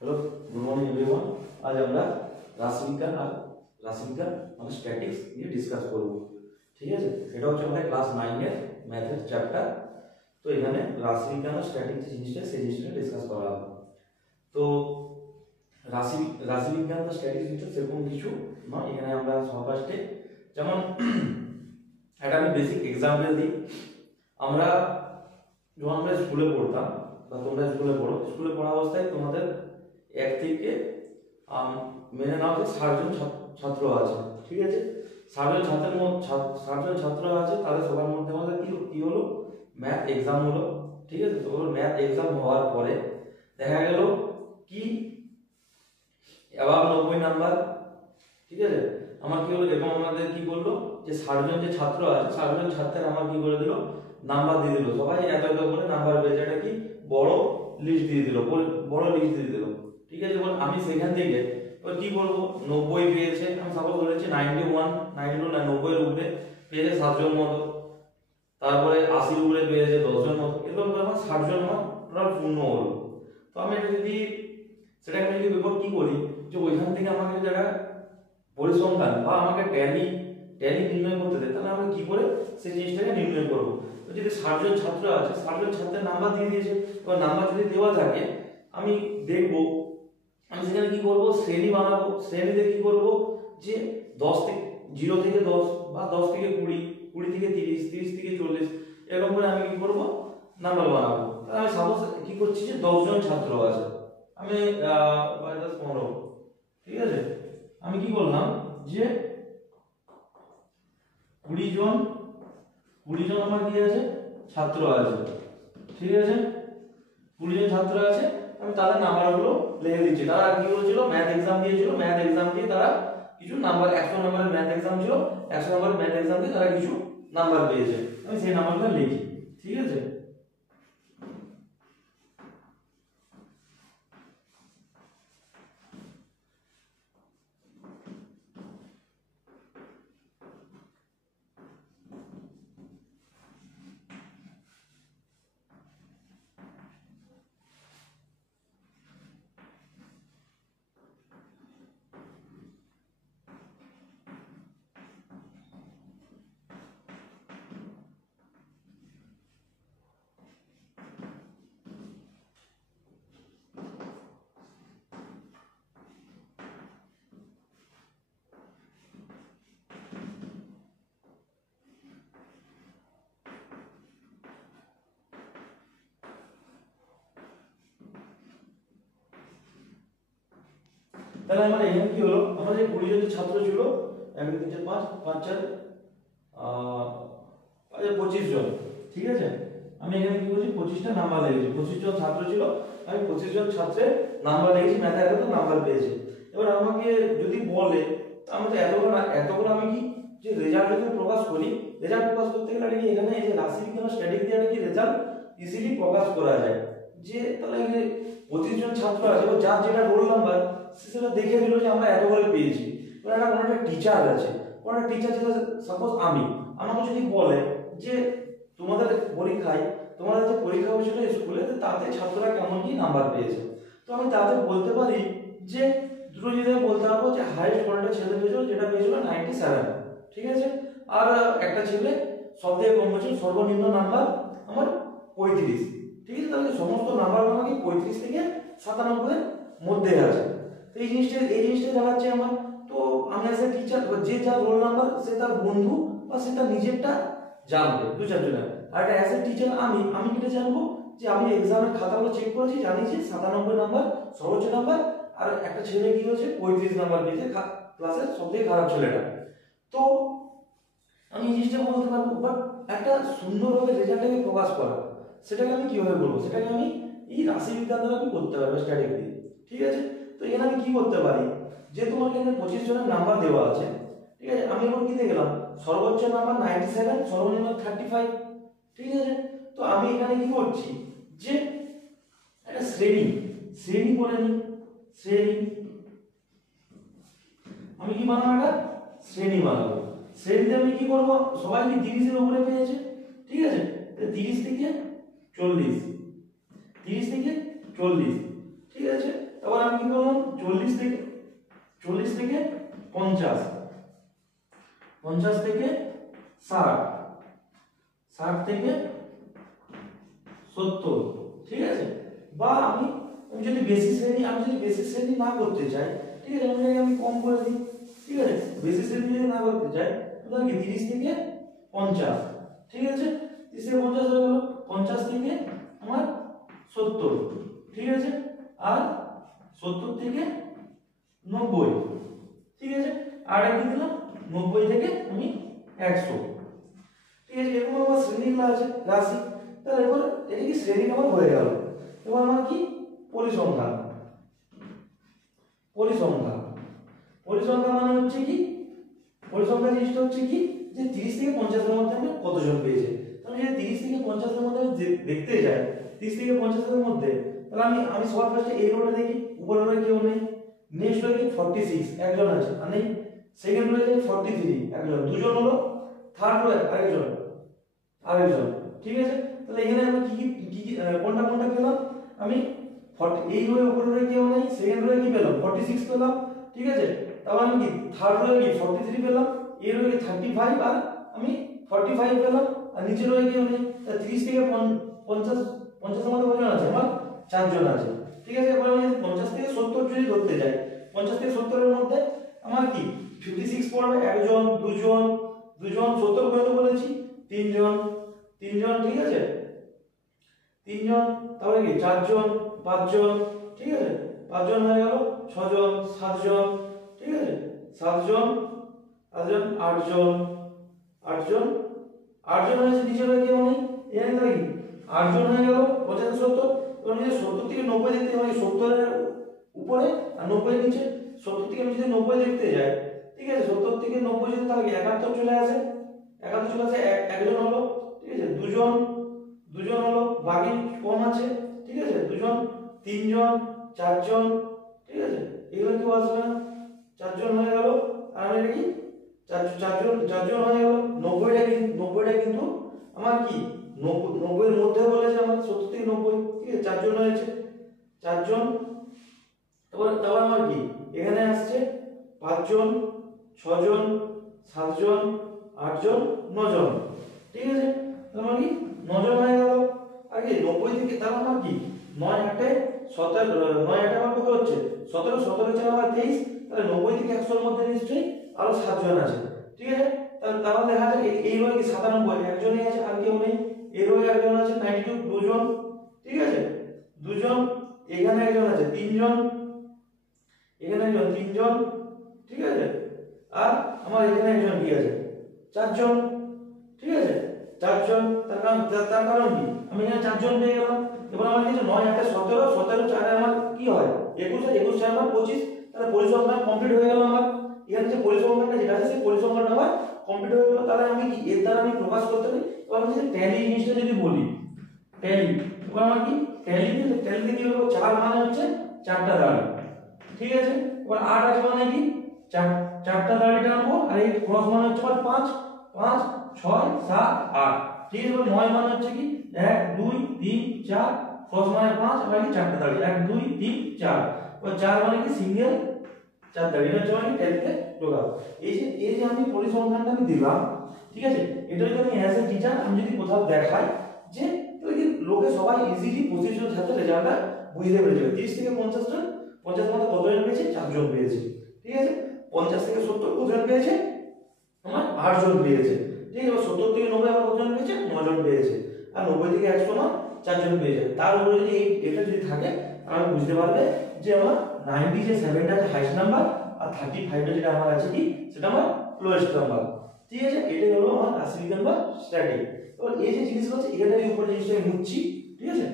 Hello good morning everyone. आज আমরা রাশিবিজ্ঞান আর রাশিবিজ্ঞান মানে স্ট্যাটিক্স নিয়ে ডিসকাস করব। ঠিক আছে, এটা হচ্ছে আমাদের ক্লাস 9 এর ম্যাথের চ্যাপ্টার। তো এখানে রাশিবিজ্ঞান আর স্ট্যাটিক্স যে জিনিসটা সেই জিনিসটা ডিসকাস করা হবে। তো রাশিবিজ্ঞান বা স্ট্যাটিক্স হচ্ছে সেরকম কিছু নয়। এখানে আমরা ফার্স্টে যেমন একটা আমি বেসিক এক্সাম্পল দিই। আমরা যখন আমরা স্কুলে পড়তাম বা তোমরা স্কুলে পড়ো, স্কুলে পড়া অবস্থায় তোমাদের এক থেকে মেনে নাও যে 60 জন ছাত্র আছে। ঠিক আছে, 60 জন ছাত্র আছে, তাদের সবার মধ্যে আমাদের কি হলো, ম্যাথ এক্সাম হলো। ঠিক আছে, তো ম্যাথ এক্সাম হওয়ার পরে দেখা গেল কি অ্যাবাভ 90 নাম্বার। ঠিক আছে, আমার কি হলো, যেরকম আমাদের কি বললো যে 60 জন যে ছাত্র আছে, 60 জন ছাত্রের আমার কি করে দিল, নাম্বার দিয়ে দিল, সবাই এত এত করে নাম্বার পেয়েছে। এটা কি বড় লিস্ট দিয়ে দিল, বড় লিস্ট দিয়ে দিল। ঠিক আছে, বল আমি সেখান থেকে কি করবো, 90 পেয়েছে, আমি সাপোজ ধরেছি 91, 92 না 90 এর উপরে পেয়েছে 7 জন মতো, তারপরে 80 এর উপরে পেয়েছে 10 জন মতো, এরকম করে আমার 60 জন আমার টোটাল পূর্ণ হলো। তো আমি এটা যদি সেটাকে যদি ব্যাপার কি করি, যে ওইখান থেকে আমাকে যারা পরিসংখ্যান বা আমাকে ট্যালি নির্ণয় করতে দেয়, তাহলে আমরা কি করে সেই জিনিসটাকে নির্ণয় করবো। তো যদি 60 জন ছাত্র আছে, 60 জন ছাত্রের নাম্বার দিয়ে দিয়েছে, এবার নাম্বার যদি দেওয়া থাকে আমি দেখবো, আমি সেখানে কি করব, শ্রেণী বানাবো। শ্রেণীতে কি করব, যে 10 থেকে 0 থেকে 10 বা 10 থেকে 20, 20 থেকে 30, 30 থেকে 40, এরকম করে আমি কি করব, নাম্বার বানাবো। তাহলে আমি সাপোজ কি করছি যে 10 জন ছাত্র আছে, আমি 15, ঠিক আছে, আমি কি করলাম যে 20 জন আমার কি আছে, ছাত্র আছে। ঠিক আছে, 20 জন ছাত্র আছে, আমি তাদের নাম্বারগুলো লিখে দিচ্ছি। তারা কি বলছিল, ম্যাথ এক্সাম দিয়েছিল, ম্যাথ এক্সাম দিয়ে তারা কিছু নাম্বার, 100 নম্বরের ম্যাথ এক্সাম ছিল, 100 নম্বরের ম্যাথ এক্সাম দিয়ে তারা কিছু নাম্বার পেয়েছে, আমি সেই নাম্বারগুলো লিখি। ঠিক আছে, তাহলে আমার এখানে কি হলো, আমাদের 20 জন ছাত্র ছিল, 1 2 3 4 5 5 4 25 জন। ঠিক আছে, আমি এখানে কি করছি, 25টা নাম্বার লিখেছি। 25 জন ছাত্র ছিল, আমি 25 জন ছাত্রের নাম্বার লিখেছি, ম্যাথে এত নাম্বার পেয়েছি। এবার আমাকে যদি বলে, আমি তো এতগুলো আমি কি যে রেজাল্ট যদি প্রকাশ করি, রেজাল্ট প্রকাশ করতে গেলে কি এখানে এই যে রাশিবিজ্ঞান স্ট্যাটিক দিয়ে কি রেজাল্ট ইজিলি প্রকাশ করা যায়। যে তাহলে এই যে 25 জন ছাত্র আছে, ও যার যেটা রোল নাম্বার সেটা দেখে দিল যে আমরা এত করে পেয়েছি। এবার একটা কোনো একটা টিচার আছে, কোনো একটা টিচার, যেটা সাপোজ আমাকে যদি বলে যে তোমাদের যে পরীক্ষা হয়েছিল স্কুলে, তাতে ছাত্ররা কেমন কি নাম্বার পেয়েছে, তো আমি তাতে বলতে পারি যে দুটো জিনিস বলতে পারবো, যে হাইয়েস্ট কোনটা ছেলে পেয়েছিল, যেটা পেয়েছিল 97। ঠিক আছে, আর একটা ছেলে সব থেকে কম পেয়েছিল, সর্বনিম্ন নাম্বার আমার 35। ঠিক আছে, তাহলে সমস্ত নাম্বার আমাকে 35 থেকে 97 এর মধ্যে আছে। তো এই জিনিসটা দেখাচ্ছে আমার। তো আমি অ্যাজ এ টিচার, যে যার রোল নাম্বার সে তার বন্ধু বা সে তার নিজেরটা জানবে, দু চারজনের। আর একটা অ্যাজ এ টিচার আমি কিটা জানবো, যে আমি এক্সামের খাতাগুলো চেক করেছি, জানি যে 97 নাম্বার সর্বোচ্চ নাম্বার, আর একটা ছেলে কি হয়েছে 35 নাম্বার পেয়েছে, ক্লাসের সবথেকে খারাপ ছেলেটা। তো আমি এই জিনিসটা বলতে পারবো। বাট একটা সুন্দরভাবে রেজাল্টটাকে প্রকাশ করা, সেটাকে আমি কিভাবে বলবো, সেটাকে আমি এই রাশিবিজ্ঞান দ্বারা আমি করতে পারবো, স্ট্যাটিক দিয়ে। ঠিক আছে, তো এখানে আমি কি করতে পারি, যে তোমাকে এখানে 25 জনের নাম্বার দেওয়া আছে। ঠিক আছে, আমি এখন কিতে গেলাম, সর্বোচ্চ নাম্বার 97, সর্বনিম্ন 35। ঠিক আছে, তো আমি এখানে কি করছি, যে একটা শ্রেণী করে নিই। আমি কি বানাবো, একটা শ্রেণী বানাবো। শ্রেণীতে আমি কি করব, সবাই কি 30 এর উপরে পেয়েছে। ঠিক আছে, 30 থেকে 40, 30 থেকে 40। ঠিক আছে, তারপর আমি কি করলাম 40 থেকে 50, 50 থেকে 60, 60 থেকে 70, ঠিক আছে। বা আমি যদি বেসিক শ্রেণী না করতে চাই, ঠিক আছে, আমি কম করে দিই, ঠিক আছে। বেসিক শ্রেণী যদি না করতে চাই তাহলে কি 30 থেকে 50, ঠিক আছে। 30 থেকে 50 হয়ে গেল, 50 থেকে আমার 70, ঠিক আছে। আর 70 থেকে 90, ঠিক আছে। আর কি দিলাম 90 থেকে আমি 100, ঠিক আছে। এরকম আমার শ্রেণীগুলো আছে রাশি। তাহলে এবার এটা কি শ্রেণী আমার হয়ে গেল। এবার আমার কি পরিসংখ্যান মানে হচ্ছে কি, পরিসংখ্যান জিনিসটা হচ্ছে কি যে 30 থেকে 50 এর মধ্যে আমি কতজন পেয়েছে। তাহলে যদি 30 থেকে 50 এর মধ্যে দেখতে যাই, 30 থেকে 50 এর মধ্যে, তাহলে আমি সবার ফার্স্টে এই রোটা দেখি, উপরে রয়ে কেউ নেই। নেক্সট রয়ে 46 একজন আছে আর নেই। সেকেন্ড রয়ে 43 একজন, দুজন হলো। থার্ড রয়ে আরেকজন, ঠিক আছে। তাহলে এখানে আমি কি কোনটা পেলাম, আমি 40 এই রয়ে উপরে রয়ে কেউ নেই। সেকেন্ড রয়ে কি পেলাম 46 পেলাম, ঠিক আছে। তারপর আমি কি থার্ড রয়ে কি 43 পেলাম, এই রয়ে 35 আর আমি 45 পেলাম, আর নিচে রয়ে কেউ নেই। তাহলে 30 থেকে 50 এর মধ্যে কতজন আছে, আমার 4 জন আছে, ঠিক আছে। এবার আমি 50 থেকে 70 যদি ধরতে যাই, 50 থেকে 70 এর মধ্যে আমার কি 56 পড়বে, একজন, দুজন, 70 পর্যন্ত বলেছি, তিনজন, ঠিক আছে, তিনজন। তারপরে কি 4 জন, 5 জন, ঠিক আছে, 5 জন হয়ে গেল, 6 জন, 7 জন, ঠিক আছে, 7 জন, 8 জন, 8 জন হয়েছে। নিচে রয়ে কেউ নেই, এখানে তো কি 8 জন হয়ে গেল, 50 70। এবার নিচে 70 থেকে 90 দেখতে হয়, 70 এর উপরে আর 90 এর নিচে। 70 থেকে আমি যদি 90 দেখতে যাই, ঠিক আছে, 70 থেকে 90 যদি তাহলে 71 চলে আসে, একজন হলো, ঠিক আছে, দুজন হলো, বাকি কম আছে, ঠিক আছে, দুজন, তিনজন, 4 জন, ঠিক আছে। এগুলো কেউ আসবে না, 4 জন হয়ে গেল। আর এটা কি 4 জন হয়ে গেল। 90টা কিন্তু আমার কি 90 এর মধ্যে বলেছে আমার 70 থেকে 90, ঠিক আছে, 4 জন হয়েছে, 4 জন। তারপর আমার কি এখানে আসছে 5 জন, 6 জন, 7 জন, 8 জন, 9 জন, ঠিক আছে। তাহলে আমার কি 9 জন হয়ে গেল। আর কি 90 থেকে তাহলে আমার কি 9 8 17, 9 8 আমার কত হচ্ছে 17, 17 হচ্ছে আমার 23। তাহলে 90 থেকে 100 এর মধ্যে নিশ্চয়ই আরো 7 জন আছে, ঠিক আছে। তাহলে দেখা যায় এই রোয়ে কি 97 একজনই আছে, আর কেউ নেই। এই রোয়ে একজন আছে 92 দুজন, ঠিক আছে, দুজন। এখানে একজন আছে 3 জন, এখানে একজন 3 জন, ঠিক আছে। আর আমার এখানে একজন কি আছে 4 জন, ঠিক আছে, 4 জন। তার কারণ কি আমি এখানে 4 জন পেয়ে গেলাম। এবার আমার কিছু 9 8 17, 17 4 আমার কি হয় 21, আর 21 4 আমার 25। তাহলে পরিসংখ্যান কমপ্লিট হয়ে গেল আমার। এখানে যে পরিসংখ্যানটা যেটা আছে সেই পরিসংখ্যানটা আমার কমপ্লিট হয়ে গেল। তাহলে আমি কি এর দ্বারা আমি প্রকাশ করতে পারি। এবার আমি যদি ট্যালি জিনিসটা যদি বলি, ট্যালি, এবার আমার কি ট্যালিতে কি হলো 4 মানে হচ্ছে 4টা দাঁড়ি, ঠিক আছে। এবার 8 আছে মানে কি 4টা দাঁড়ি টানবো, আর এই ক্রস মানে হচ্ছে 5 5 6 7 8, ঠিক আছে। এবার 9 মানে হচ্ছে কি 1 2 3 4, ক্রস মানে 5, আর কি 4টা দাঁড়ি 1 2 3 4। এবার 4 মানে কি সিঙ্গেল 4 দাঁড়ি, এটা হচ্ছে মানে ট্যালিতে ঢোকাবো। এই যে আমি পরিসংখ্যানটা আমি দিলাম, ঠিক আছে। এটা যদি আমি অ্যাজ এ টিচার আমি যদি কোথাও দেখাই, যে তাহলে কি লোকে সবাই ইজিলি 25 জন ছাত্রের রেজাল্টটা বুঝতে পেরেছে। 30 থেকে 50 জন, 50 মধ্যে কতজন পেয়েছে 4 জন পেয়েছে, ঠিক আছে। 50 থেকে 70 কতজন পেয়েছে আমার 8 জন পেয়েছে, ঠিক আছে। 70 থেকে 90 আমার কতজন পেয়েছে 9 জন পেয়েছে, আর 90 থেকে 100 আমার 4 জন পেয়েছে। তার উপরে যদি এটা যদি থাকে আমি বুঝতে পারবে যে আমার 90 যে 7টা আছে হাইস্ট নাম্বার, আর 35টা যেটা আমার আছে কি সেটা আমার লোয়েস্ট নাম্বার, ঠিক আছে। এটাই হলো আমার রাশিবিজ্ঞান বা স্ট্যাটিক। এবার এই যে জিনিসগুলো আছে এখানের উপরে জিনিসটা আমি মুছছি, ঠিক আছে।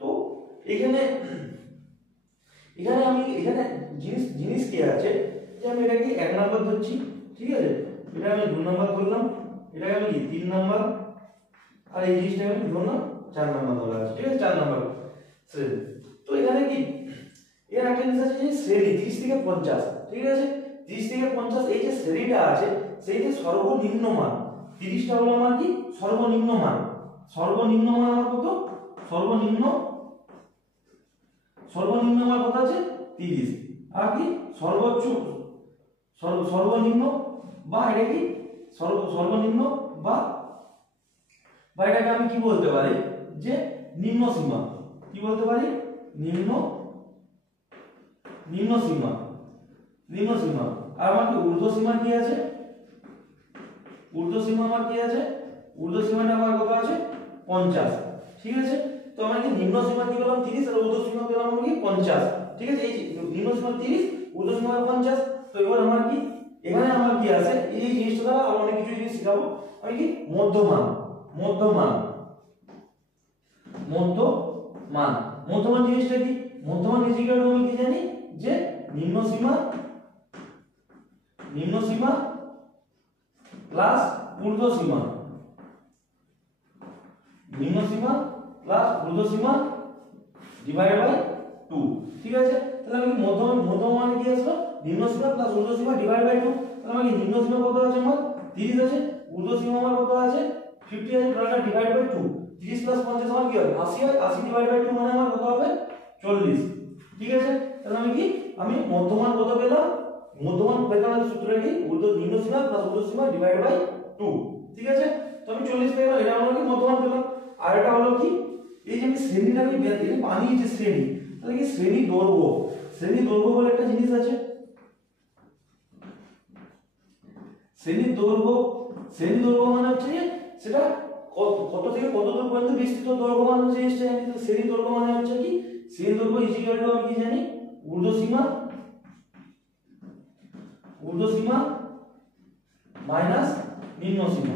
তো এখানে আমি এখানে জিনিস কি আছে যে আমি এটাকে 1 নাম্বার ধরছি, ঠিক আছে। এটা আমি 2 নাম্বার ধরলাম, এটাকে আমি 3 নাম্বার, আর এই জিনিসটাকে আমি ধরলাম 4 নাম্বার ধরা আছে, ঠিক আছে, 4 নাম্বার শ্রেণী। তো এখানে কি এর একটা জিনিস আছে যে শ্রেণী 30 থেকে 50, ঠিক আছে। 30 থেকে 50 এই যে শ্রেণীটা আছে সেই যে সর্বনিম্ন মান, 30টা হলো আমার কি সর্বনিম্ন মান। সর্বনিম্ন মান আমার কত? সর্বনিম্ন মান কত আছে? 30। আর কি সর্বোচ্চ সর্বনিম্ন বা এটা কি সর্বনিম্ন বা এটাকে আমি কি বলতে পারি যে নিম্ন সীমা। কি বলতে পারি? নিম্ন সীমা। আর আমার কি ঊর্ধ্ব সীমা কি আছে? ঊর্ধ্ব সীমা আমার কি আছে? ঊর্ধ্ব সীমাটা আমার কত আছে? 50। ঠিক আছে, তো আমরা কি নিম্ন সীমা কি পেলাম 30 আর ঊর্ধ্ব সীমা পেলাম আমরা কি 50। ঠিক আছে, এই নিম্ন সীমা 30, ঊর্ধ্ব সীমা 50। তো এবার আমার কি এখানে আমার কি আছে এই জিনিসটা দ্বারা আরো অনেক কিছু জিনিস শিখাবো। আমি কি মধ্যমান জিনিসটা কি? মধ্যমান ইজিক্যাল আমি কি জানি যে নিম্ন সীমা প্লাস ঊর্ধ্ব সীমা। নিম্ন সীমা প্লাস ঊর্ধ্ব সীমা ডিভাইডেড বাই 2। ঠিক আছে, তাহলে আমি মধ্যমান মানে কি আসলো? নিম্ন সীমা প্লাস ঊর্ধ্ব সীমা ডিভাইডেড বাই 2। তাহলে আমি নিম্ন সীমা কত আছে আমার? 30 আছে। ঊর্ধ্ব সীমা আমার কত আছে? 50 আছে। টোটালটা ডিভাইড বাই 2। 30 প্লাস 50 আমার কি হবে? 80 হয়। 80 ডিভাইড বাই 2 মানে আমার কত হবে? 40। ঠিক আছে, তাহলে আমি মধ্যমান কত পেলাম? মধ্যমান পেলাম সূত্রটা কি? নিম্ন সীমা প্লাস ঊর্ধ্ব সীমা ডিভাইড বাই 2। ঠিক আছে, তো আমি 40 পেয়ে গেলাম। এটা আমরা কি মধ্যমান পেলাম। আর এটা হলো কি এই যে আমি শ্রেণীটা আমি বানিয়েছি শ্রেণী, তাহলে কি শ্রেণী দৈর্ঘ্য বলে একটা জিনিস আছে। শ্রেণী দৈর্ঘ্য মানে হচ্ছে সেটা কত থেকে কত দূর পর্যন্ত বিস্তৃত দৈর্ঘ্য মানে হচ্ছে শ্রেণী দৈর্ঘ্য মানে হচ্ছে কি? শ্রেণী দৈর্ঘ্য ইকুয়াল টু আমি কি জানি? ঊর্ধ্ব সীমা মাইনাস নিম্ন সীমা।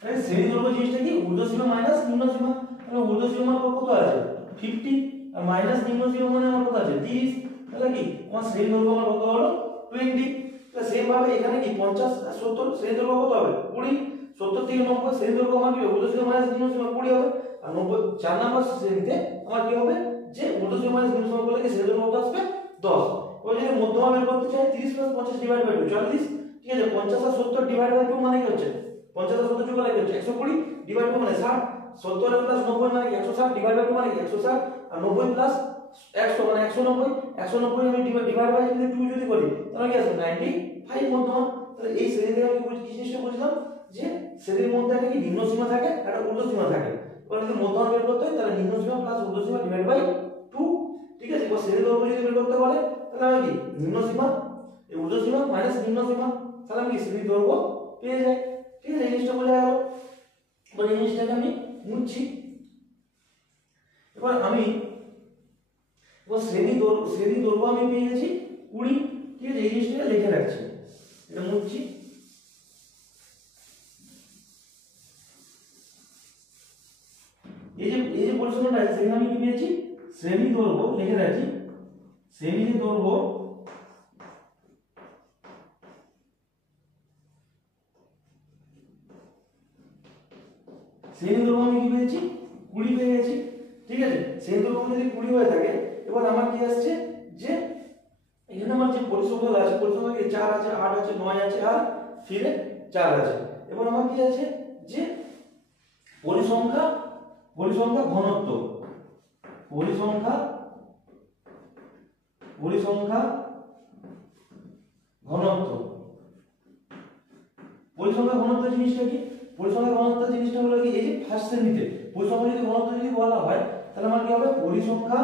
তাহলে শ্রেণী দৈর্ঘ্য জিনিসটা কি? ঊর্ধ্ব সীমা মাইনাস নিম্ন সীমা। তাহলে ঊর্ধ্ব সীমা কত আছে? 50 আর মাইনাস নিম্ন সীমা মানে আমার কত আছে? 30। তাহলে কি আমার শ্রেণী দৈর্ঘ্য আমার কত হলো? 20। তাহলে সেম ভাবে এখানে কি 50 আর 70 শ্রেণী দৈর্ঘ্য কত হবে? 20। 70 থেকে 90 শ্রেণী দৈর্ঘ্য আমার কি হবে? ঊর্ধ্ব সীমা মাইনাস নিম্ন সীমা 20 হবে। আর 90 4 নম্বর শ্রেণীতে আমার কি হবে? যে ঊর্ধ্ব সীমা মাইনাস নিম্ন সীমা করলে কি শ্রেণী দৈর্ঘ্য কত আসবে? 10। এবার যদি মধ্যমা বের করতে চাই 30 প্লাস 50 ডিভাইড বাই 2 40। ঠিক আছে, 50 আর 70 ডিভাইড বাই 2 মানে কি হচ্ছে? 50 আর 70 যোগ করলে কি হচ্ছে? 120 ডিভাইড 2 মানে 60। 70 প্লাস 90 মানে কি? 160 ডিভাইড বাই 2 মানে কি? 160। আর 90 প্লাস 100 মানে 190। 190 আমি ডিভাইড বাই যদি 2 যদি করি তাহলে কি আসবে? 95 মধ্যমা। তাহলে এই শ্রেণী থেকে আমি কি জিনিসটা বুঝলাম যে শ্রেণীর মধ্যে একটা কি নিম্ন সীমা থাকে আর একটা ঊর্ধ্ব সীমা থাকে। এবার যদি মধ্যমা বের করতে হয় তাহলে নিম্ন সীমা প্লাস ঊর্ধ্ব সীমা ডিভাইড বাই 2। ঠিক আছে, এবার শ্রেণী দৈর্ঘ্য যদি বের করতে পারে তাহলে আমি কি নিম্ন সীমা এই ঊর্ধ্ব সীমা মাইনাস নিম্ন সীমা, তাহলে আমি কি শ্রেণী দৈর্ঘ্য পেয়ে যাই। ঠিক আছে, এই জিনিসটা বোঝা গেল। এবার এই জিনিসটাকে আমি মুছছি। এবার শ্রেণী দৈর্ঘ্য আমি পেয়ে গেছি 20। ঠিক আছে, এই জিনিসটা লিখে রাখছি, এটা মুছছি। এই যে পরিসংখ্যানটা আছে সেখানে আমি কি পেয়েছি? শ্রেণী দৈর্ঘ্য লিখে রাখছি। শ্রেণী দৈর্ঘ্য আমি কি পেয়েছি? 20 পেয়ে গেছি। ঠিক আছে, শ্রেণী দৈর্ঘ্য যদি 20 হয়ে থাকে, এবার আমার কি আসছে যে এখানে আমার যে পরিসংখ্যান আছে, পরিসংখ্যান 4 আছে, 8 আছে, 9 আছে আর ফিরে 4 আছে। এবার আমার কি আছে যে পরিসংখ্যা ঘনত্ব, পরিসংখ্যা ঘনত্ব জিনিসটা কি? পরিসংখ্যা ঘনত্ব জিনিসটা হলো কি এই যে ফার্স্ট শ্রেণীতে পরিসংখ্যা যদি ঘনত্ব যদি বলা হয় তাহলে আমার কি হবে? পরিসংখ্যা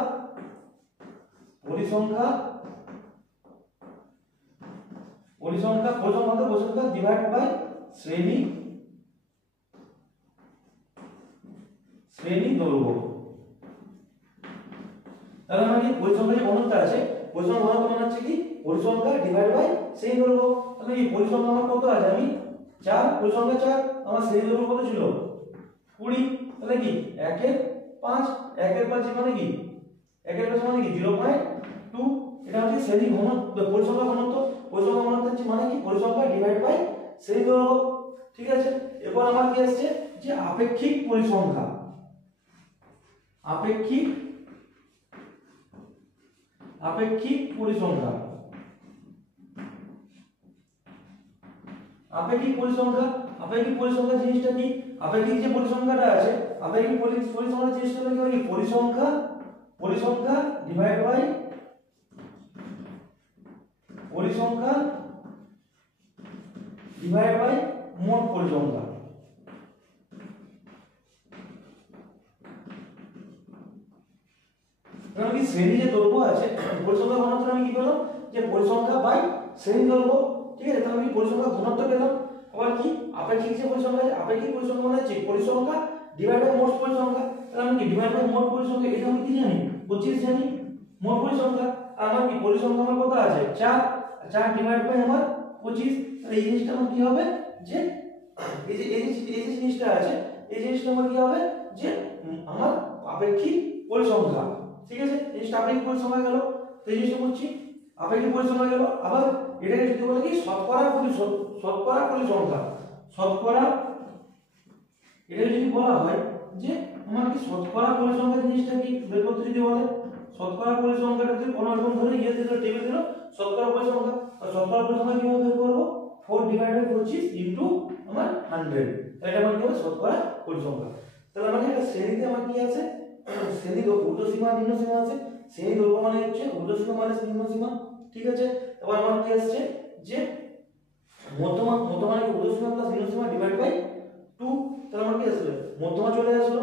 ডিভাইড বাই শ্রেণী দৈর্ঘ্য। তাহলে আমার কি পরিসংখ্যা যে ঘনত্ব আছে, পরিসংখ্যা ঘনত্ব মানে হচ্ছে কি পরিসংখ্যা ডিভাইড বাই শ্রেণী দৈর্ঘ্য। তাহলে এই পরিসংখ্যা আমার কত আছে? আমি 4, পরিসংখ্যা 4, আমার শ্রেণী দৈর্ঘ্য কত ছিল? 20। তাহলে কি 1 এর 5, 1 এর 5 মানে কি 0.2। এটা হচ্ছে শ্রেণী ঘনত্ব, পরিসংখ্যা ঘনত্ব। পরিসংখ্যা ঘনত্ব হচ্ছে মানে কি পরিসংখ্যা ডিভাইড বাই শ্রেণী দৈর্ঘ্য। ঠিক আছে, এরপর আমার কি আসছে যে আপেক্ষিক পরিসংখ্যা। আপেক্ষিক পরিসংখ্যা আপেক্ষিক পরিসংখ্যা জিনিসটা কি? আপেক্ষিক যে পরিসংখ্যাটা আছে, আপেক্ষিক পরিসংখ্যা জিনিসটা হলো কি পরিসংখ্যা ডিভাইড বাই মোট পরিসংখ্যা। কারণ কি শ্রেণী যে দৈর্ঘ্য আছে, পরিসংখ্যা ঘনত্ব আমি কি পেলাম যে পরিসংখ্যা বাই শ্রেণী দৈর্ঘ্য, ঠিক আছে? তাহলে আমি পরিসংখ্যা ঘনত্ব পেলাম। আবার কি আপেক্ষিক যে পরিসংখ্যা আছে, আপেক্ষিক পরিসংখ্যা মানে হচ্ছে পরিসংখ্যা ডিভাইড বাই মোট পরিসংখ্যা। তাহলে আমি কি ডিভাইড বাই মোট পরিসংখ্যা, এটা আমি কি জানি 25 জানি মোট পরিসংখ্যা। আর আমার কি পরিসংখ্যা আমার কত আছে 4 ডিভাইড বাই আমার 25। তাহলে এই জিনিসটা আমার কি হবে যে এই যে জিনিসটা আছে, এই জিনিসটা আমার কি হবে যে আমার আপেক্ষিক পরিসংখ্যা, ঠিক আছে? জিনিসটা আপেক্ষিক পরিসংখ্যা গেল। তো এই জিনিসটা বুঝছি আপেক্ষিক পরিসংখ্যা গেল। আবার এটাকে যদি বলে কি শতকরা পরিসংখ্যা, এটা যদি বলা হয় যে আমার কি শতকরা পরিসংখ্যা জিনিসটা কি বের করতে যদি বলে, শতকরা পরিসংখ্যাটা যদি কোনো রকম ধরে ইয়ে দিল টেবিল দিল শতকরা পরিসংখ্যা, আর শতকরা পরিসংখ্যা কিভাবে বের করব 4 ডিভাইডেড বাই 25 ইনটু আমার 100। এটা আমার কি হবে শতকরা পরিসংখ্যা। তাহলে আমাদের একটা শ্রেণীতে আমার কি আছে, শ্রেণী ঊর্ধ্বসীমা নিম্নসীমা আছে। শ্রেণী দৈর্ঘ্য মানে হচ্ছে ঊর্ধ্বসীমা মাইনাস নিম্নসীমা, ঠিক আছে? এবার আমার কি আসছে যে মধ্যমা মানে ঊর্ধ্বসীমা প্লাস নিম্নসীমা ডিভাইড বাই 2। তাহলে আমার কি আসবে মধ্যমা চলে আসলো।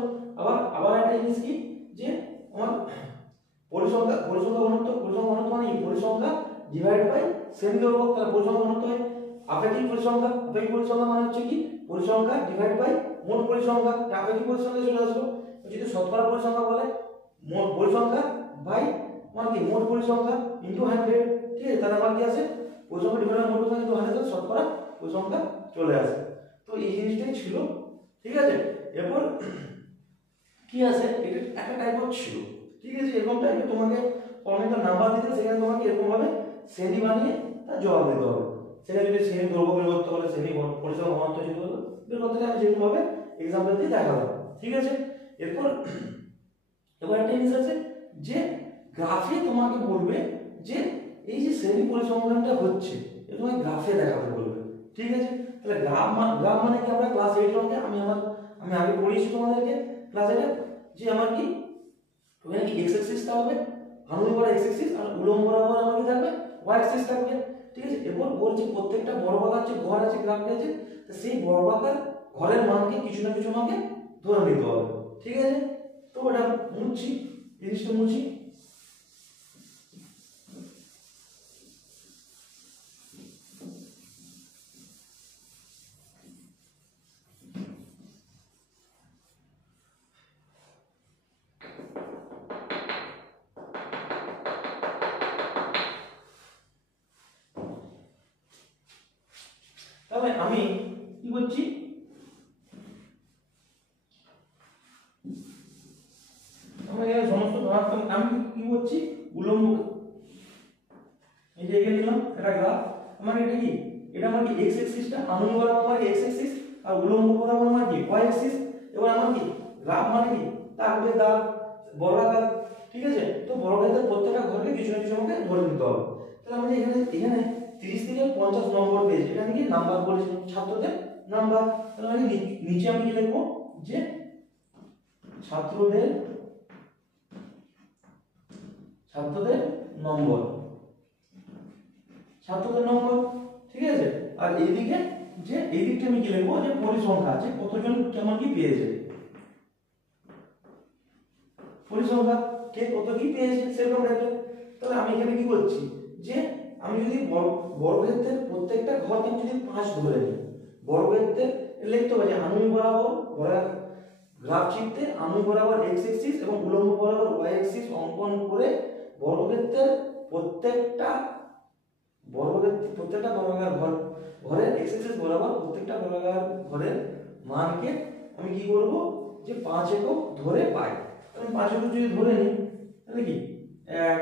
আবার একটা জিনিস কি যে আমার পরিসংখ্যা ঘনত্ব মানে পরিসংখ্যা ডিভাইড বাই শ্রেণী দৈর্ঘ্য। তাহলে পরিসংখ্যা ঘনত্ব হয় আপেক্ষিক পরিসংখ্যা মানে হচ্ছে কি পরিসংখ্যা ডিভাইড বাই মোট পরিসংখ্যা। আপেক্ষিক পরিসংখ্যা চলে আসলো। যদি শতকরা পরিসংখ্যা বলে মোট পরিসংখ্যা বাই মানে কি মোট পরিসংখ্যা ইনটু 100, ঠিক আছে? তাহলে আমার কি আছে পরিসংখ্যা ডিভাইড বাই মোট পরিসংখ্যা ইনটু 100 শতকরা পরিসংখ্যা চলে আসে। তো এই জিনিসটাই ছিল, ঠিক আছে? এরপর কি আছে, এটা একটা টাইপ ছিল, ঠিক আছে? এরকম টাইপের তোমাকে অনেকটা নাম্বার দিতে, সেখানে তোমাকে এরকম ভাবে শ্রেণী বানিয়ে তার জবাব দিতে হবে। সেটা যদি শ্রেণী দৈর্ঘ্য বের করতে হলে, শ্রেণী পরিসংখ্যা ঘনত্ব যদি বের করতে আমি যেরকম ভাবে এক্সাম্পল দিয়ে দেখালাম, ঠিক আছে? এরপর একটা জিনিস আছে যে গ্রাফে তোমাকে বলবে যে এই যে শ্রেণী পরিসংখ্যানটা হচ্ছে এটা তোমাকে গ্রাফে দেখাতে বলবে, ঠিক আছে? তাহলে গ্রাফ মানে কি আমরা ক্লাস 8 এর আমি আগে পড়িয়েছি তোমাদেরকে ক্লাস 8 যে আমার কি ওখানে কি x অ্যাক্সিসটা হবে আনুভূমিক বরাবর x অ্যাক্সিস, আর উল্লম্ব বরাবর আমার কি থাকবে y অ্যাক্সিস থাকবে, ঠিক আছে? এরপর ওর যে প্রত্যেকটা বর্গাকার যে ঘর আছে গ্রাফে আছে, তো সেই বর্গাকার ঘরের মানকে কিছু না কিছু মানকে ধরে নিতে হবে, ঠিক আছে? তো এটা মুছছি, জিনিসটা মুছছি। তাহলে আমি কি করছি, সমস্ত ধনাত্মক আমি কি করছি উল্লম্ব, এই যে এখানে নিলাম এটা গ্রাফ। আমার এটা কি এটা আমার কি x অ্যাক্সিসটা আনুভূমিক বরাবর আমার x অ্যাক্সিস, আর উল্লম্ব বরাবর আমার কি y অ্যাক্সিস। এবার আমার কি গ্রাফ মানে কি তাহলে দাগ বর্গাকার, ঠিক আছে? তো বর্গাকারের প্রত্যেকটা ঘরকে কিছু না কিছু আমাকে ধরে নিতে হবে। তাহলে আমি এখানে 30 থেকে 50 নম্বর পেজ, এটা আমি কি নাম্বার বলেছি ছাত্রদের নাম্বার। তাহলে আমি নিচে আমি কি লিখবো যে ছাত্রদের নম্বর, ঠিক আছে? আর এইদিকে যে এই দিকটা আমি কি লিখবো যে পরিসংখ্যা আছে কতজন কেমন কি পেয়েছে, পরিসংখ্যা কে কত কি পেয়েছে সেরকম লিখবে। তাহলে আমি এখানে কি করছি যে আমি যদি বর্গক্ষেত্রের প্রত্যেকটা ঘরকে আমি যদি 5 ধরে নিই, বর্গক্ষেত্রের লিখতে হবে যে আনুভূমিক বরাবর গ্রাফ চিত্রে আনুভূমিক বরাবর x অ্যাক্সিস এবং উল্লম্ব বরাবর y অ্যাক্সিস অঙ্কন করে বর্গক্ষেত্রের প্রত্যেকটা বর্গাকার ঘরের x অ্যাক্সিস বরাবর প্রত্যেকটা বর্গাকার ঘরের মানকে আমি কি করব যে 5 একক ধরে পাই। আমি 5 একক যদি ধরে নিই তাহলে কি 1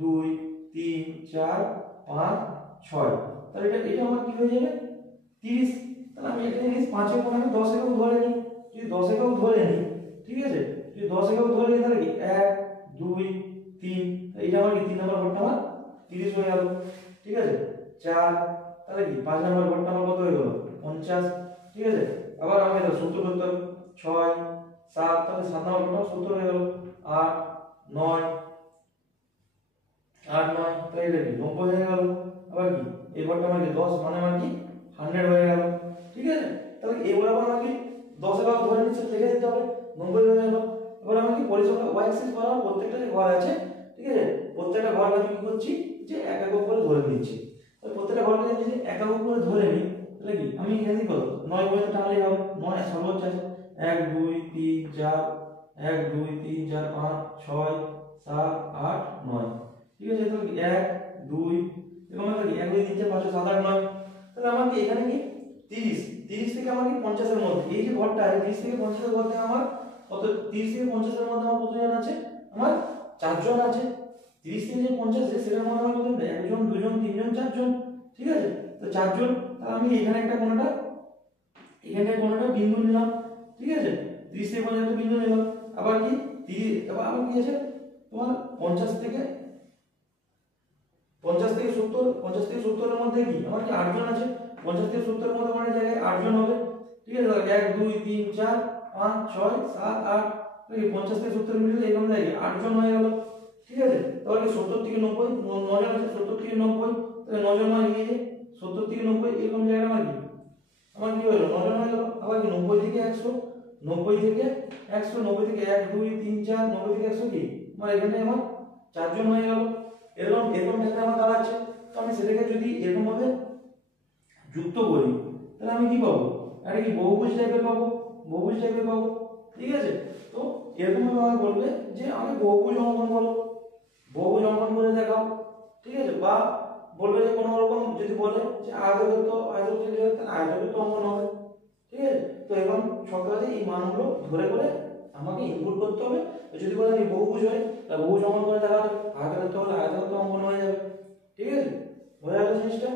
2 3 4 5 6, তাহলে এটা আমার কি হয়ে যাবে 30। তাহলে আমি এখানে 5 একক আমি 10 একক ধরে নিই, যদি 10 একক ধরে নিই, ঠিক আছে? যদি 10 একক ধরে নিই তাহলে কি 1 2 3, এটা আমার কি 3 নম্বর ঘরটা আমার 30 হয়ে গেল, ঠিক আছে? 4 তাহলে কি 5 নম্বর ঘরটা আমার কত হয়ে গেল 50। ঠিক আছে, আবার আমি এটা 70 করতে হবে 6 7, তাহলে 7 নম্বর ঘরটা 70 হয়ে গেল 8 9 8 9, তাহলে এটা কি 90 হয়ে গেল। আবার কি এই ঘরটা আমার কি 10 মানে আমার কি 100 হয়ে গেল। ঠিক আছে, তাহলে এগুলো আবার আমাকে 10 এর ভাগ ধরে নিচে লিখে দিতে হবে 90 হয়ে গেল। এবার আমি কি পরিসংখ্যা y অ্যাক্সিস বরাবর প্রত্যেকটা যে ঘর আছে, ঠিক আছে, প্রত্যেকটা ঘরকে আমি কি করছি যে এক একক করে ধরে নিচ্ছি। তাহলে প্রত্যেকটা ঘরকে যদি এক একক করে ধরে নিই তাহলে কি আমি এখানে কত 9 পর্যন্ত টানলেই হবে। 9 সর্বোচ্চ আছে 1 2 3 4 1 2 3 4 5 6 7 8 9। ঠিক আছে, তাহলে 1 2 এরকম হবে 1 2 3 4 5 6 7 8 9। তাহলে আমার কি এখানে কি 30 30 থেকে আমার কি 50 এর মধ্যে এই যে ঘরটা আছে 30 থেকে 50 এর মধ্যে আমার কত 30 থেকে 50 এর মধ্যে আমার কতজন আছে, আমার 4 জন আছে। 30 থেকে যে 50 সেটার মধ্যে আমার কত একজন দুজন তিনজন চারজন। ঠিক আছে, তো 4 জন, তাহলে আমি এখানে একটা কোনটা বিন্দু নিলাম। ঠিক আছে, 30 থেকে 50 একটা বিন্দু নিলাম। আবার কি 30 আবার কি আছে তোমার 50 থেকে 70 50 থেকে 70 এর মধ্যে কি আমার কি 8 জন আছে। 50 থেকে 70 এর মধ্যে মানে জায়গায় 8 জন হবে। ঠিক আছে, তাহলে 1 2 3 4 5 6 7 8, এই 50 থেকে 70 মিলে এরকম জায়গায় 8 জন হয়ে গেল। ঠিক আছে, তাহলে 70 থেকে 90 9 জন আছে 70 থেকে 90, তাহলে 9 জন মানে কি 70 থেকে 90 এরকম জায়গাটা আমার কি হলো 9 জন হয়ে গেল। আবার কি 90 থেকে 100 90 থেকে 100 90 থেকে 1 2 3 4 90 থেকে 100 কি আমার এখানে আমার 4 জন হয়ে গেল। এরকম একটা আমার দাঁড়াচ্ছে। তো আমি সেটাকে যদি এরকম ভাবে যুক্ত করি তাহলে আমি কি পাবো, আরে কি বহুভুজ টাইপের পাবো। ঠিক আছে, তো এরকম ভাবে আমাকে বলবে যে আমি বহুভুজ অঙ্কন করো, বহুভুজ অঙ্কন করে দেখাও। ঠিক আছে, বা বলবে যে কোনো রকম যদি বলে যে আয়তক্ষেত্র অঙ্কন হবে। ঠিক আছে, তো এখন সকালে এই মানগুলো ধরে করে আমাকে ইনপুট করতে হবে। যদি বলে আমি বহুভুজ হয় তাহলে বহুভুজ অঙ্কন করে দেখাতে হবে, আয়তক্ষেত্র হলে আয়তক্ষেত্র অঙ্কন হয়ে যাবে। ঠিক আছে, বোঝা গেল জিনিসটা,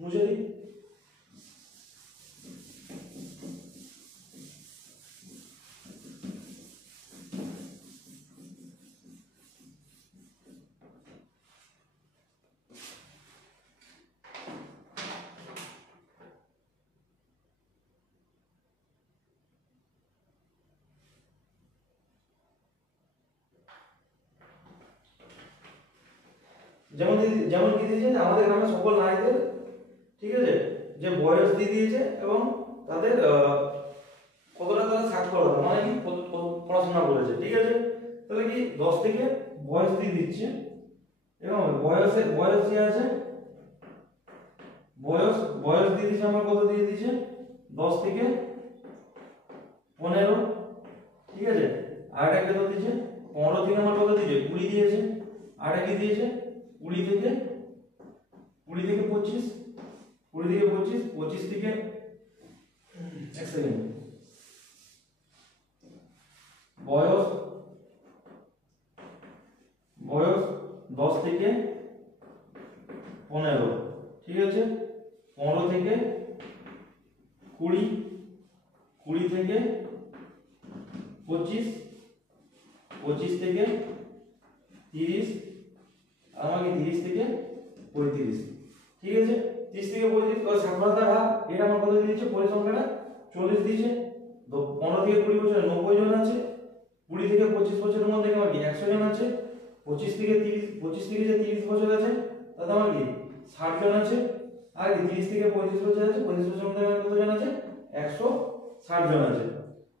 মুছে দিই। যেমন কি দিয়েছে যে আমাদের গ্রামের সকল নারীদের, ঠিক আছে, যে বয়স দিয়ে দিয়েছে এবং তাদের কতটা তারা সাক্ষরতা মানে কি পড়াশোনা করেছে। ঠিক আছে, তাহলে কি 10 থেকে বয়স দিয়ে দিচ্ছে এবং বয়স দিয়ে আছে বয়স দিয়ে দিচ্ছে আমার কত দিয়ে দিচ্ছে 10 থেকে 15। ঠিক আছে, আর একটা কত দিয়েছে 15 থেকে আমার কত দিয়েছে 20 দিয়েছে। আর কি দিয়েছে 20 থেকে 25 25 থেকে এক সেকেন্ড বয়স 10 থেকে 15। ঠিক আছে, 15 থেকে 20 20 থেকে 25 25 থেকে 30 আর আমাকে 30 থেকে 35। ঠিক আছে, 30 থেকে 35 আর সাক্ষরতার হার এটা আমার কত দিয়েছে পরিসংখ্যাটা 40 দিয়েছে। 15 থেকে 20 বছর 90 জন আছে। 20 থেকে 25 বছরের মধ্যে আমার কি 100 জন আছে। 25 থেকে যে 30 বছর আছে তাতে আমার কি 60 জন আছে। আর 30 থেকে 35 বছর আছে 35 বছরের মধ্যে আমার কত জন আছে 160 জন আছে।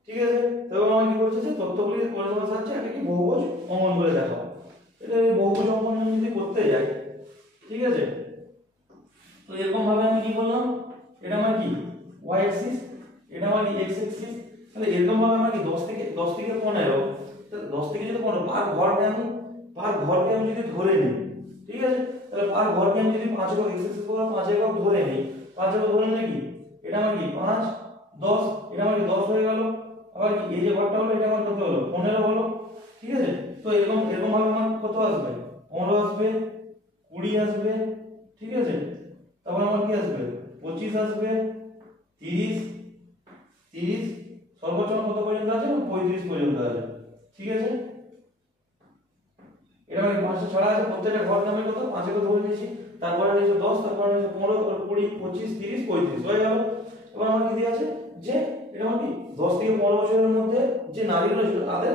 ঠিক আছে, তবে আমার কি করছে যে তথ্যগুলি পরিসংখ্যার সাহায্যে আগে কি বহুভুজ অঙ্কন করে দেখাও। এটা বহুভুজ অঙ্কন যদি করতে যাই, ঠিক আছে, তো এরকম ভাবে আমি কি করলাম, এটা আমার কি y অ্যাক্সিস, এটা আমার কি x অ্যাক্সিস। তাহলে এরকম ভাবে আমার কি 10 থেকে 15, তাহলে 10 থেকে যদি 15 পার ঘরকে আমি যদি ধরে নিই, ঠিক আছে, তাহলে পার ঘরকে আমি যদি 5 একক x অ্যাক্সিস করে 5 একক ধরে নিই, 5 একক ধরে নিলে কি এটা আমার কি 5 10, এটা আমার কি 10 হয়ে গেল। আবার কি এই যে ঘরটা হলো এটা আমার কত হলো 15 হলো। ঠিক আছে, তো এরকম ভাবে আমার কত আসবে 15 আসবে 20 আসবে। ঠিক আছে, তারপর আমার কি আসবে 25 আসবে 30 সর্বোচ্চ কত পর্যন্ত আছে 35 পর্যন্ত আছে। ঠিক আছে, এটা মানে 5 ছড়া আছে প্রত্যেকটা ঘর নামে কত 5 করে ধরে নিয়েছি, তারপরে নিয়েছি 10, তারপরে নিয়েছি 15, তারপরে 20 25 30 35 হয়ে গেল। এবার আমার কি দেওয়া আছে যে এটা আমার কি 10 থেকে 15 বছরের মধ্যে যে নারীগুলো ছিল তাদের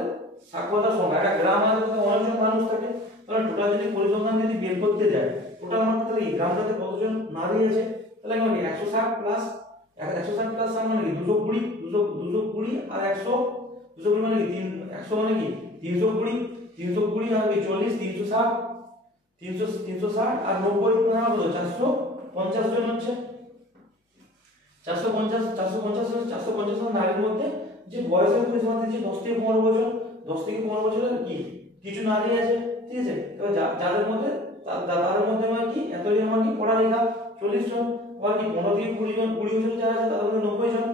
সাক্ষরতার সংখ্যা, একটা গ্রাম আছে তাতে অনেকজন মানুষ থাকে, তাহলে টোটাল যদি পরিসংখ্যান যদি বের করতে যায় টোটাল আমার তাহলে এই গ্রামটাতে কতজন নারী আছে, তাহলে আমার কি 160 প্লাস 160 প্লাস মানে কি 220 220 আর 100 220 মানে কি 100 মানে কি 320 320 আর কি 40 360 360 আর 90 মানে আমার কত 450 জন হচ্ছে। 450 জন নারীর মধ্যে যে বয়সের পরিসীমা দিচ্ছে 10 থেকে 15 বছর, 10 থেকে 15 বছরের কি কিছু নারী আছে, ঠিক আছে। তবে যাদের মধ্যে তাদের মধ্যে মানে কি এতজন মানে কি পড়ালেখা 40 জন, আবার কি 15 থেকে 20 জন 20 বছর যারা আছে তাদের মধ্যে 90 জন,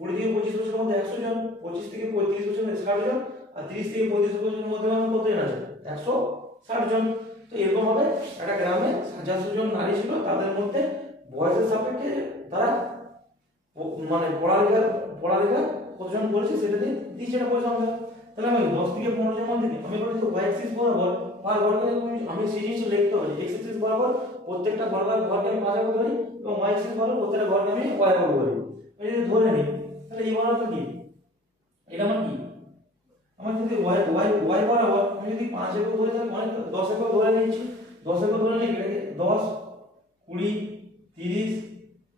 20 থেকে 25 বছরের মধ্যে 100 জন, 25 থেকে 35 বছরের মধ্যে 60 জন, আর 30 থেকে 35 বছরের মধ্যে মানে কতজন আছে 160 জন। তো এরকম ভাবে একটা গ্রামে 1000 জন নারী ছিল, তাদের মধ্যে বয়সের সাপেক্ষে তারা মানে পড়ালেখা কতজন করেছে সেটা দিয়ে দিচ্ছে একটা পরিসংখ্যান। তাহলে আমি 10 থেকে 15 জন মধ্যে আমি বলি তো y axis বরাবর পার ঘরকে আমি সেই জিনিসটা লিখতে পারি, x axis বরাবর প্রত্যেকটা ঘরকে আমি 5 করতে পারি এবং y axis বরাবর প্রত্যেকটা ঘরকে আমি y করতে পারি। আমি যদি ধরে নিই তাহলে এই বরাবর কি এটা আমার কি আমার যদি y বরাবর আমি যদি 5 একক ধরে তাহলে মানে 10 একক ধরে নিয়েছি, 10 একক ধরে নিই এটাকে 10 20 30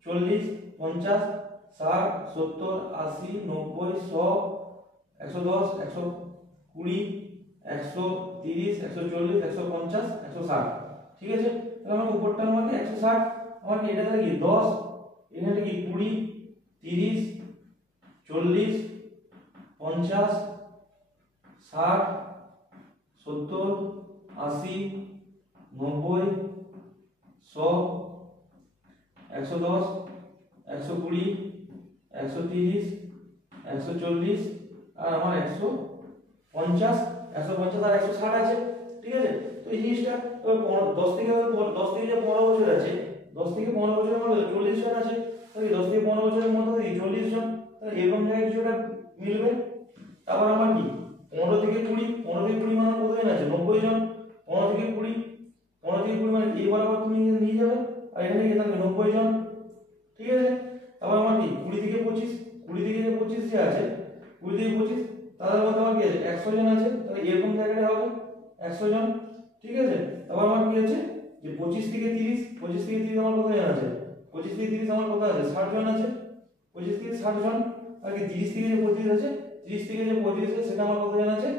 40 50 60 70 80 90 100 110 120 130 140 150 160, ঠিক আছে। তাহলে আমার উপরটা আমাকে 160 আমার কি এটা কি 10 এখানে কি 20 30 40 50 60 70 80 90 100 110 120 130 140 আর আমার 150 আর 160 আছে, ঠিক আছে। তো এই জিনিসটা তো 10 থেকে যে 15 বছর আছে 10 থেকে 15 বছরের মধ্যে 40 জন আছে, তাহলে 10 থেকে 15 বছরের মধ্যে 40 জন, তাহলে এরকম জায়গায় কিছুটা মিলবে। তারপর আমার কি 15 থেকে 20 মানে কতজন আছে 90 জন, 15 থেকে 20 মানে এই বরাবর তুমি নিয়ে যাবে আর এখানে কি থাকবে 90 জন, ঠিক আছে। তারপর আমার কি 20 থেকে 25 যে আছে 20 থেকে 25 তাদের মধ্যে আমার কি আছে 100 জন আছে, তাহলে এরকম জায়গাটা হবে 100 জন, ঠিক আছে। তারপর আমার কি আছে যে 25 থেকে 30 আমার কত জন আছে 25 থেকে 30 আমার কত আছে 60 জন আছে, 25 থেকে 60 জন, আর কি 30 থেকে যে 35 আছে 30 থেকে যে 35 আছে সেটা আমার কত জন আছে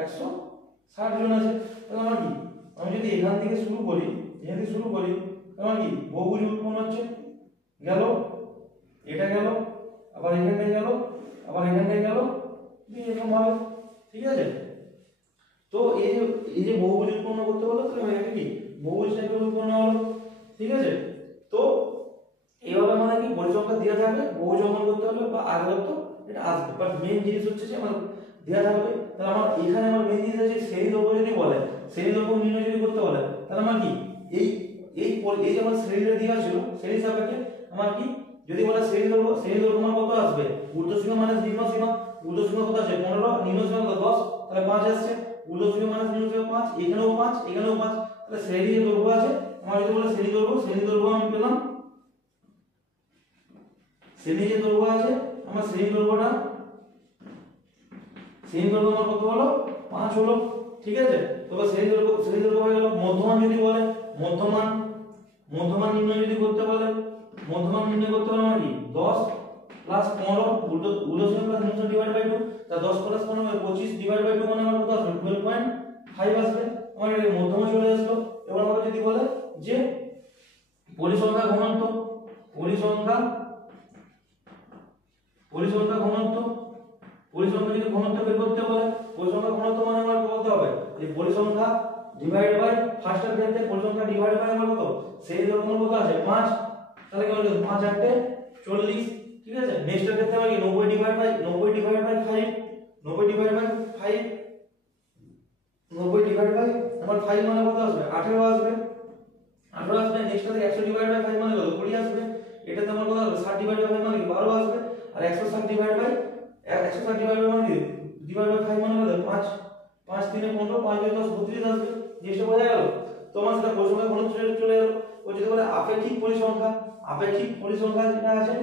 160 জন আছে। তাহলে আমার কি আমি যদি এখান থেকে শুরু করি আমার কি বহুভুজ উৎপন্ন হচ্ছে গেল, এটা গেল আবার এখানটায় গেল আবার এখানটায় গেল, এরকম ভাবে, ঠিক আছে। তো এই যে বহুভুজ উৎপন্ন করতে হলো তাহলে এটা কি বহুভুজ টাইপের উৎপন্ন হলো, ঠিক আছে। তো এইভাবে আমাদের কি পরিসংখ্যান দেওয়া থাকবে, বহুভুজ অঙ্কন করতে হলে বা আগেরত এটা আসবে, বাট মেইন জিনিস হচ্ছে যে আমার দেওয়া থাকবে। তাহলে আমার এখানে আমার মেইন জিনিস আছে শ্রেণী দৈর্ঘ্য যদি বলে, শ্রেণী দৈর্ঘ্য নির্ণয় যদি করতে বলে তাহলে আমার কি এই যে আমার শ্রেণীটা দেওয়া ছিল শ্রেণী সাপেক্ষে আমার কি যদি বলে শ্রেণী দৈর্ঘ্য আমার কত আসবে ঊর্ধ্ব সীমা মাইনাস নিম্ন সীমা, ঊর্ধ্ব সীমা কত আছে 15, নিম্ন সীমা কত 10, তাহলে 5 আসছে, ঊর্ধ্ব সীমা মাইনাস নিম্ন সীমা 5, এখানেও 5 এখানেও 5, তাহলে শ্রেণী যে দৈর্ঘ্য আছে আমার যদি বলে শ্রেণী দৈর্ঘ্য আমি পেলাম, শ্রেণী যে দৈর্ঘ্য আছে আমার শ্রেণী দৈর্ঘ্য আমার কত হলো 5 হলো, ঠিক আছে। তবে শ্রেণী দৈর্ঘ্য হয়ে গেল। মধ্যমান যদি বলে মধ্যমান নির্ণয় যদি করতে বলে মধ্যমান নির্ণয় করতে বলে মানে কি 10 প্লাস 15 ঊর্ধ্ব সীমা প্লাস নিম্ন ডিভাইড বাই 2, তা 10 প্লাস 15 মানে 25 ডিভাইড বাই 2 মানে আমার কত আসবে 12.5 আসবে, আমার এই মধ্যমা চলে আসলো। এবার আমাকে যদি বলে যে পরিসংখ্যা ঘনত্ব যদি ঘনত্ব বের করতে বলে পরিসংখ্যা ঘনত্ব মানে আমার বলতে হবে যে পরিসংখ্যা ডিভাইড বাই ফার্স্টের ক্ষেত্রে পরিসংখ্যা ডিভাইড বাই আমার কত সেই দৈর্ঘ্য কত আছে 5, তাহলে কি হলো 5 8 40, ঠিক আছে। নেক্সট এর ক্ষেত্রে আমি 90 ডিভাইড বাই 5 আমার 5 মানে কত আসবে 18 আসবে, নেক্সট এর 100 ডিভাইড বাই 5 মানে কত 20 আসবে, এটাতে আমার কত আসবে 60 ডিভাইড বাই 5 মানে 12 আসবে, আর 160 ডিভাইড বাই 5 মানে কি ডিভাইড বাই 5 মানে কত 5 5 3 15 5 10 32 আসবে, জিনিসটা বোঝা গেল। তো আমার সেটা পরিসংখ্যা ঘনত্ব চলে গেল। ও যদি বলে আপেক্ষিক পরিসংখ্যা আপেক্ষিক পরিসংখ্যান যেটা আছে,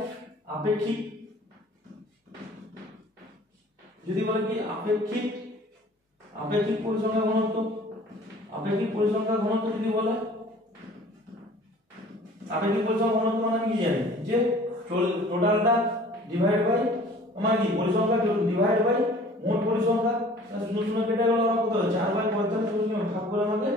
আপেক্ষিক, যদি বলে কি আপেক্ষিক পরিসংখ্যান ঘনত্ব, আপেক্ষিক পরিসংখ্যান ঘনত্ব যদি বলে, আপেক্ষিক পরিসংখ্যান ঘনত্ব মানে কি জানি যে টোটালটা ডিভাইড বাই আমার কি পরিসংখ্যা ডিভাইড বাই মোট পরিসংখ্যা, শূন্য শূন্য কেটে গেল, আমার কত হচ্ছে 4/45 ভাগ করে আমাকে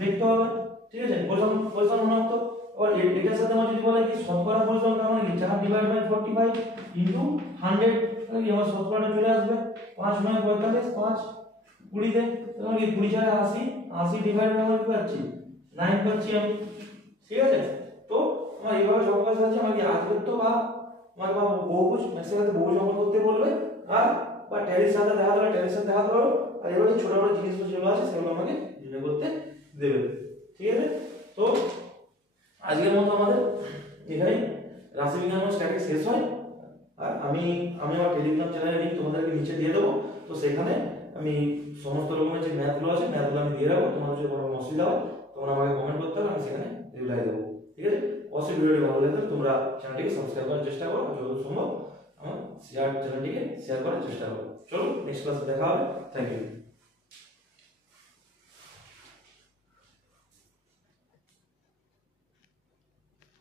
দেখতে হবে। ঠিক আছে, পরিসংখ্যান ঘনত্ব। আর এটার সাথে আমার যদি বলে কি শতকরা পরিসংখ্যা মানে কি 4/45 ইনটু 100, তাহলে কি আমার শতকরাটা চলে আসবে 5/45, 5 20 তে, তাহলে কি 20 4 80, 80 ডিভাইড বাই আমরা কি পাচ্ছি 9 পাচ্ছি আমি। ঠিক আছে, তো আমার এইভাবে সব কাজ আছে, আমার কি আজগত্য বা আমার বা বহুভুজ ম্যাথের সাথে বহুভুজ অঙ্কন করতে বলবে, আর বা ট্যালির সাথে দেখা দিলে ট্যালির সাথে দেখা দিলো, আর এভাবে ছোট বড় জিনিসগুলো যেগুলো আছে সেগুলো আমাকে নির্ণয় করতে দেবে। ঠিক আছে, তো আজকের মতো আমাদের এখানেই রাশিবিজ্ঞান ও স্ট্যাটিক শেষ হয়। আর আমি আমার টেলিগ্রাম চ্যানেলে লিংক তোমাদেরকে নিচে দিয়ে দেবো, তো সেখানে আমি সমস্ত রকমের যে ম্যাথগুলো আছে ম্যাথগুলো আমি দিয়ে রাখবো, তোমাদের যদি কোনো অসুবিধা হয় তোমরা আমাকে কমেন্ট করতে হবে, আমি সেখানে রিপ্লাই দেবো। ঠিক আছে, অবশ্যই ভিডিওটি ভালো লাগলে তোমরা চ্যানেলটিকে সাবস্ক্রাইব করার চেষ্টা করো, যতদূর সম্ভব আমার চ্যানেলটিকে শেয়ার করার চেষ্টা করো। চলো নেক্সট ক্লাসে দেখা হবে। Thank you.